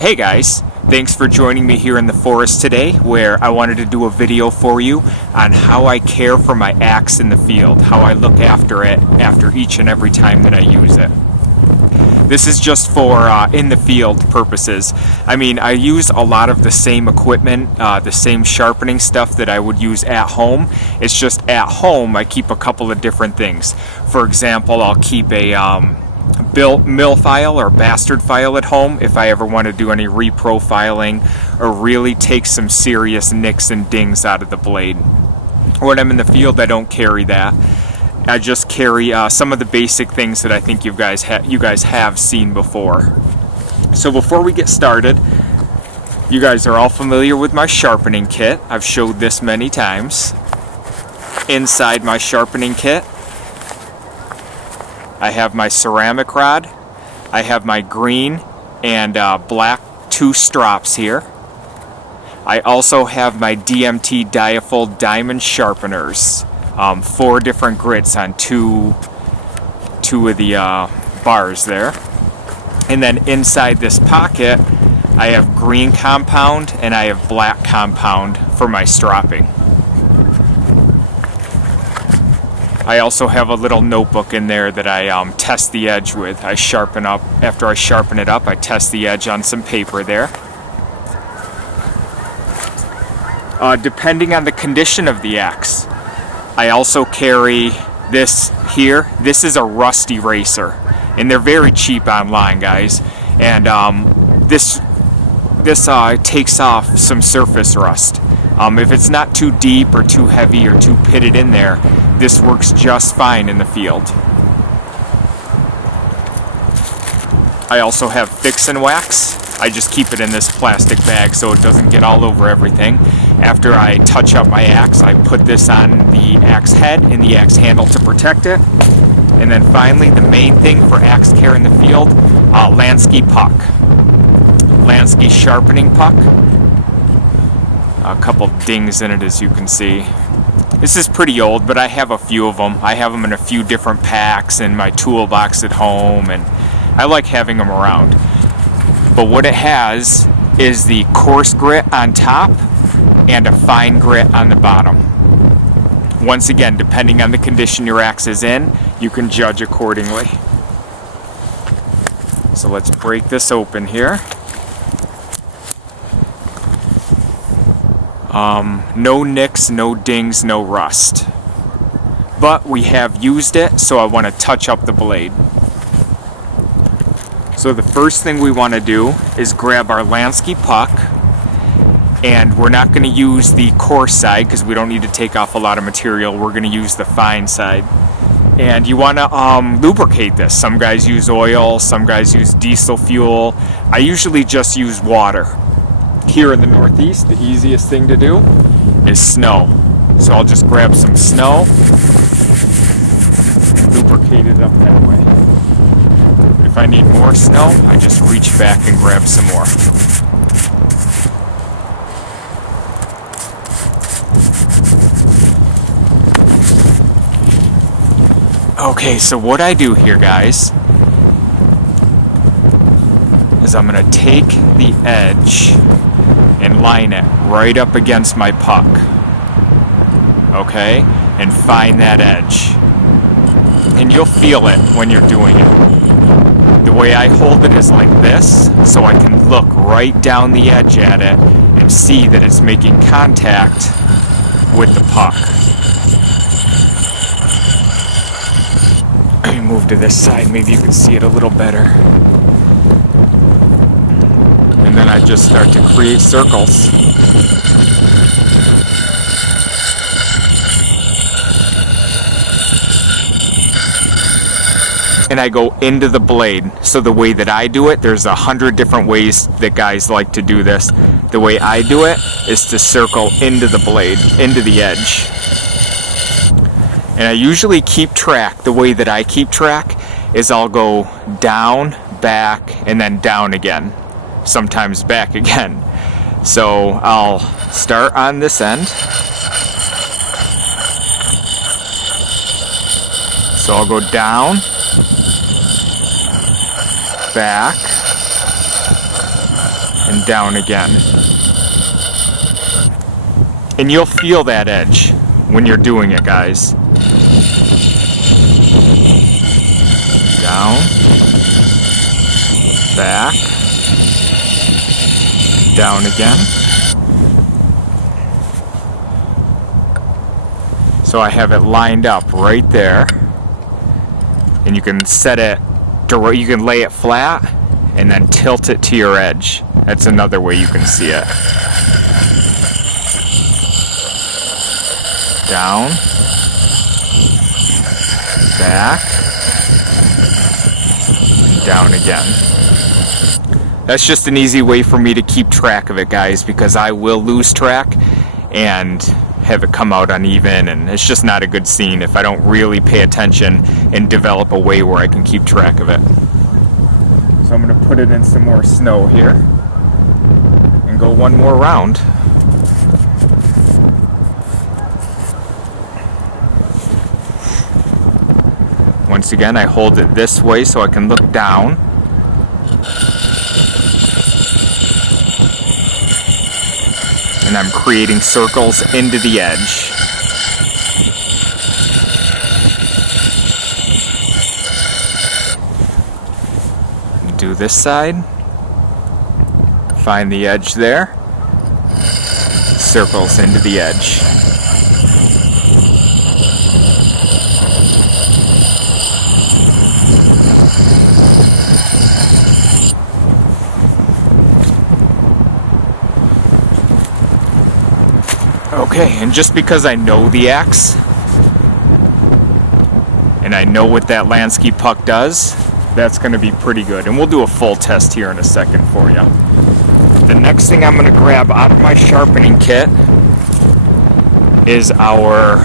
Hey guys, thanks for joining me here in the forest today, where I wanted to do a video for you on how I care for my axe in the field, how I look after it after each and every time that I use it. This is just for in the field purposes. I mean, I use a lot of the same equipment, the same sharpening stuff that I would use at home. It's just at home I keep a couple of different things. For example, I'll keep a mill file or bastard file at home if I ever want to do any reprofiling or really take some serious nicks and dings out of the blade. When I'm in the field, I don't carry that. I just carry some of the basic things that I think you guys have seen before. So before we get started, you guys are all familiar with my sharpening kit. I've showed this many times. Inside my sharpening kit, I have my ceramic rod, I have my green and black 2 strops here. I also have my DMT Diafold diamond sharpeners, 4 different grits on two of the bars there. And then inside this pocket, I have green compound and I have black compound for my stropping. I also have a little notebook in there that I test the edge with. I sharpen up, after I sharpen it up, I test the edge on some paper there. Depending on the condition of the axe, I also carry this here. This is a rust eraser, and they're very cheap online, guys. And this takes off some surface rust. If it's not too deep or too heavy or too pitted in there, this works just fine in the field. I also have fix and wax. I just keep it in this plastic bag so it doesn't get all over everything. After I touch up my axe, I put this on the axe head and the axe handle to protect it. And then finally, the main thing for axe care in the field, Lansky puck. Lansky sharpening puck. A couple dings in it, as you can see. This is pretty old, but I have a few of them. I have them in a few different packs in my toolbox at home, and I like having them around. But what it has is the coarse grit on top and a fine grit on the bottom. Once again, depending on the condition your axe is in, you can judge accordingly. So let's break this open here. No nicks, no dings, no rust. But we have used it, so I want to touch up the blade. So the first thing we want to do is grab our Lansky puck, and we're not going to use the coarse side because we don't need to take off a lot of material. We're going to use the fine side. And you want to lubricate this. Some guys use oil, some guys use diesel fuel. I usually just use water. Here in the Northeast, the easiest thing to do is snow. So I'll just grab some snow, lubricate it up that way. If I need more snow, I just reach back and grab some more. Okay, so what I do here, guys, is I'm going to take the edge and line it right up against my puck, okay, and find that edge. And you'll feel it when you're doing it. The way I hold it is like this, so I can look right down the edge at it and see that it's making contact with the puck. Let me move to this side, maybe you can see it a little better. And then I just start to create circles. And I go into the blade. So the way that I do it, there's 100 different ways that guys like to do this. The way I do it is to circle into the blade, into the edge. And I usually keep track. The way that I keep track is I'll go down, back, and then down again. Sometimes back again. So I'll start on this end. So I'll go down, back, and down again. And you'll feel that edge when you're doing it, guys. Down, back, down again. So I have it lined up right there, and you can set it, you can lay it flat and then tilt it to your edge. That's another way you can see it. Down, back, down again. That's just an easy way for me to keep track of it, guys, because I will lose track and have it come out uneven, and it's just not a good scene if I don't really pay attention and develop a way where I can keep track of it. So I'm going to put it in some more snow here and go one more round. Once again, I hold it this way so I can look down. And I'm creating circles into the edge. Do this side. Find the edge there. Circles into the edge. Okay, and just because I know the axe and I know what that Lansky puck does, that's going to be pretty good. And we'll do a full test here in a second for you. The next thing I'm going to grab out of my sharpening kit is our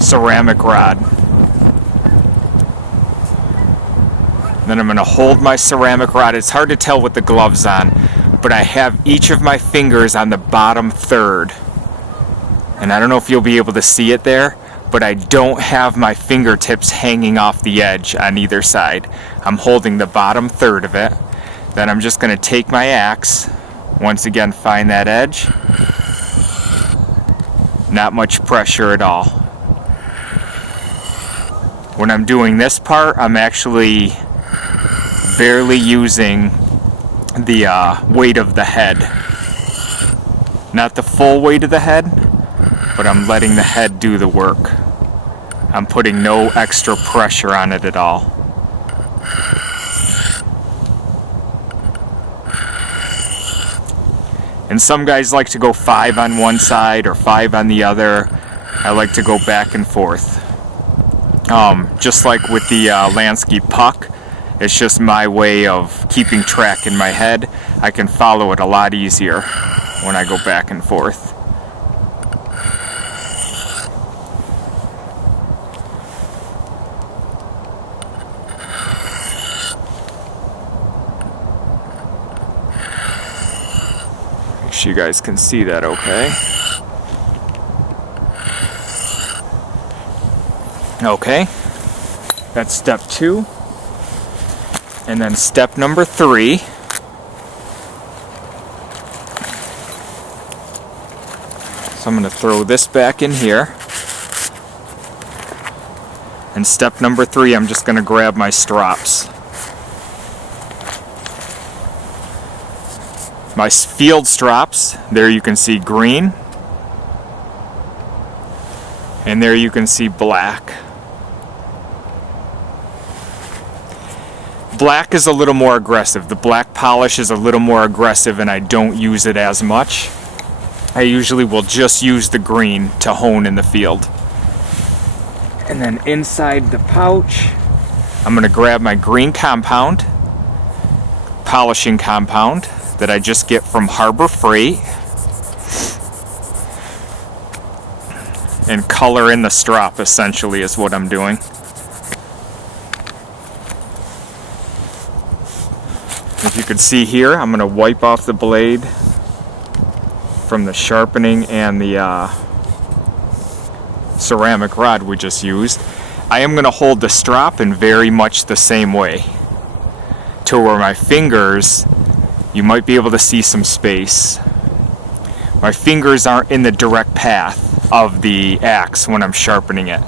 ceramic rod. Then I'm going to hold my ceramic rod. It's hard to tell with the gloves on, but I have each of my fingers on the bottom third. And I don't know if you'll be able to see it there, but I don't have my fingertips hanging off the edge on either side. I'm holding the bottom third of it. Then I'm just going to take my axe, once again find that edge. Not much pressure at all. When I'm doing this part, I'm actually barely using the weight of the head. Not the full weight of the head, but I'm letting the head do the work. I'm putting no extra pressure on it at all. And some guys like to go 5 on one side or 5 on the other. I like to go back and forth. Just like with the Lansky puck, it's just my way of keeping track in my head. I can follow it a lot easier when I go back and forth. Make sure you guys can see that okay. Okay, that's step 2. And then step number 3. So I'm going to throw this back in here. And step number 3, I'm just going to grab my strops. My field strops, there you can see green. And there you can see black. Black is a little more aggressive. The black polish is a little more aggressive and I don't use it as much. I usually will just use the green to hone in the field. And then inside the pouch, I'm going to grab my green compound, polishing compound that I just get from Harbor Freight, and color in the strop essentially is what I'm doing. If you could see here, I'm going to wipe off the blade from the sharpening and the ceramic rod we just used. I am going to hold the strop in very much the same way, to where my fingers you might be able to see some space. My fingers aren't in the direct path of the axe when I'm sharpening it.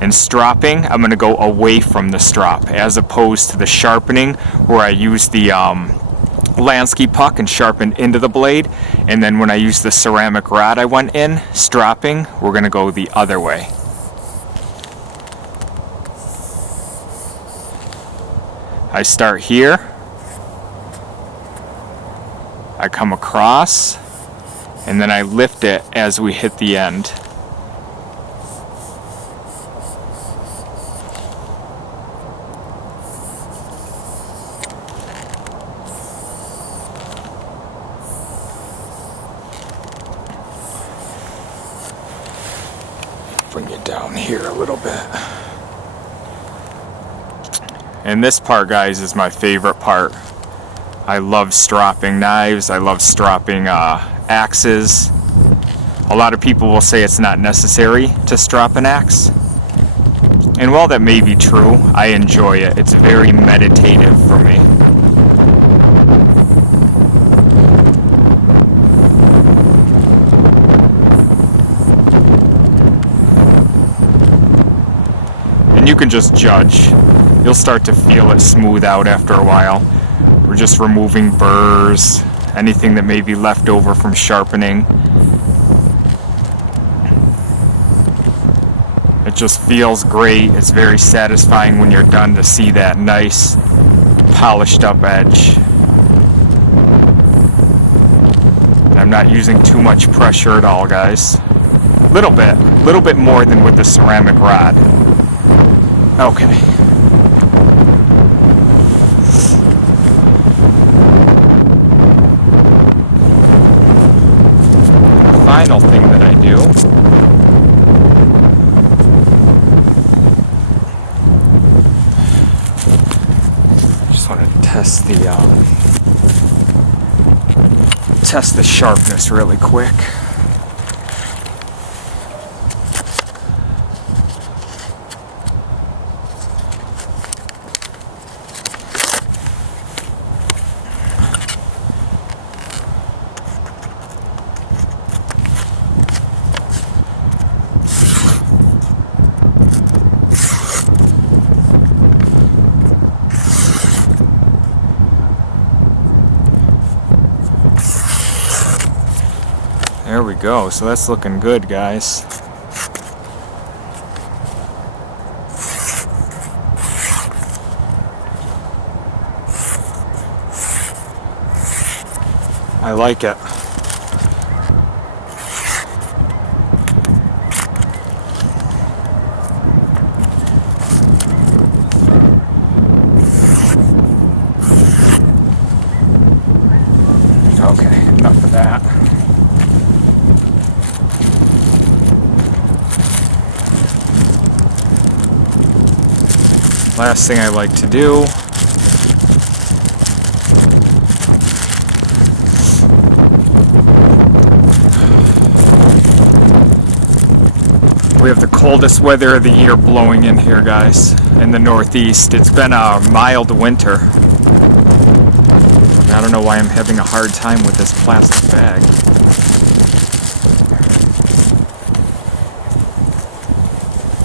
In stropping, I'm going to go away from the strop, as opposed to the sharpening where I use the Lansky puck and sharpen into the blade, and then when I use the ceramic rod I went in, stropping, we're going to go the other way. I start here, I come across, and then I lift it as we hit the end. Bring it down here a little bit. And this part, guys, is my favorite part. I love stropping knives. I love stropping axes. A lot of people will say it's not necessary to strop an axe. And while that may be true, I enjoy it. It's very meditative for me. And you can just judge. You'll start to feel it smooth out after a while. We're just removing burrs, anything that may be left over from sharpening. It just feels great. It's very satisfying when you're done to see that nice polished up edge. And I'm not using too much pressure at all, guys. Little bit more than with the ceramic rod. Okay. Final thing that I do just want to test the sharpness really quick. There we go, so that's looking good, guys. I like it. Okay, enough of that. Last thing I like to do we have the coldest weather of the year blowing in here, guys, in the Northeast. It's been a mild winter. I don't know why I'm having a hard time with this plastic bag.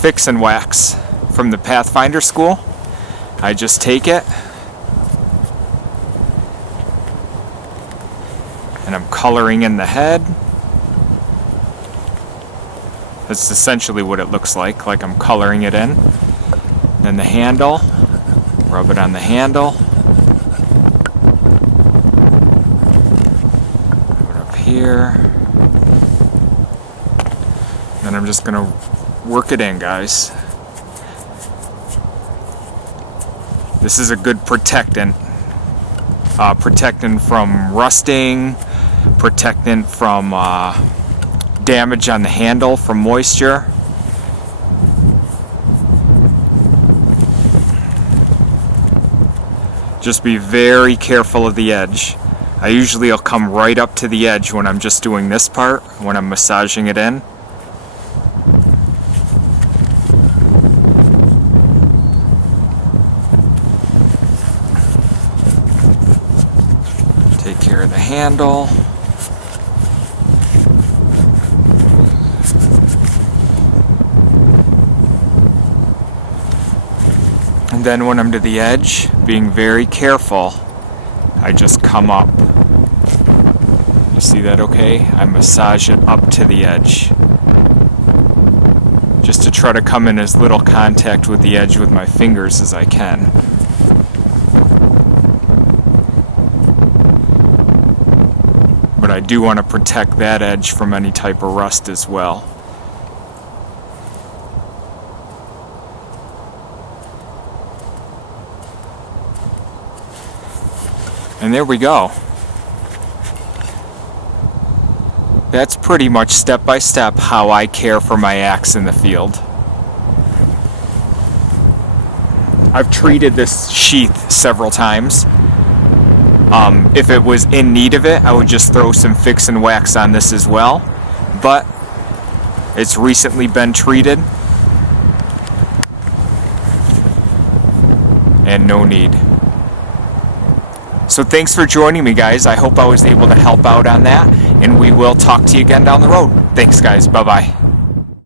Fix and wax from the Pathfinder school. I just take it and I'm coloring in the head. That's essentially what it looks like I'm coloring it in. Then the handle, rub it on the handle. Put it up here. Then I'm just gonna work it in, guys. This is a good protectant. Protectant from rusting, protectant from damage on the handle from moisture. Just be very careful of the edge. I usually will come right up to the edge when I'm just doing this part, when I'm massaging it in. Take care of the handle. And then when I'm to the edge, being very careful, I just come up. You see that okay? I massage it up to the edge. Just to try to come in as little contact with the edge with my fingers as I can. But I do want to protect that edge from any type of rust as well. And there we go. That's pretty much step by step how I care for my axe in the field. I've treated this sheath several times. If it was in need of it, I would just throw some fix and wax on this as well. But it's recently been treated and no need. So thanks for joining me, guys. I hope I was able to help out on that, and we will talk to you again down the road. Thanks, guys. Bye-bye.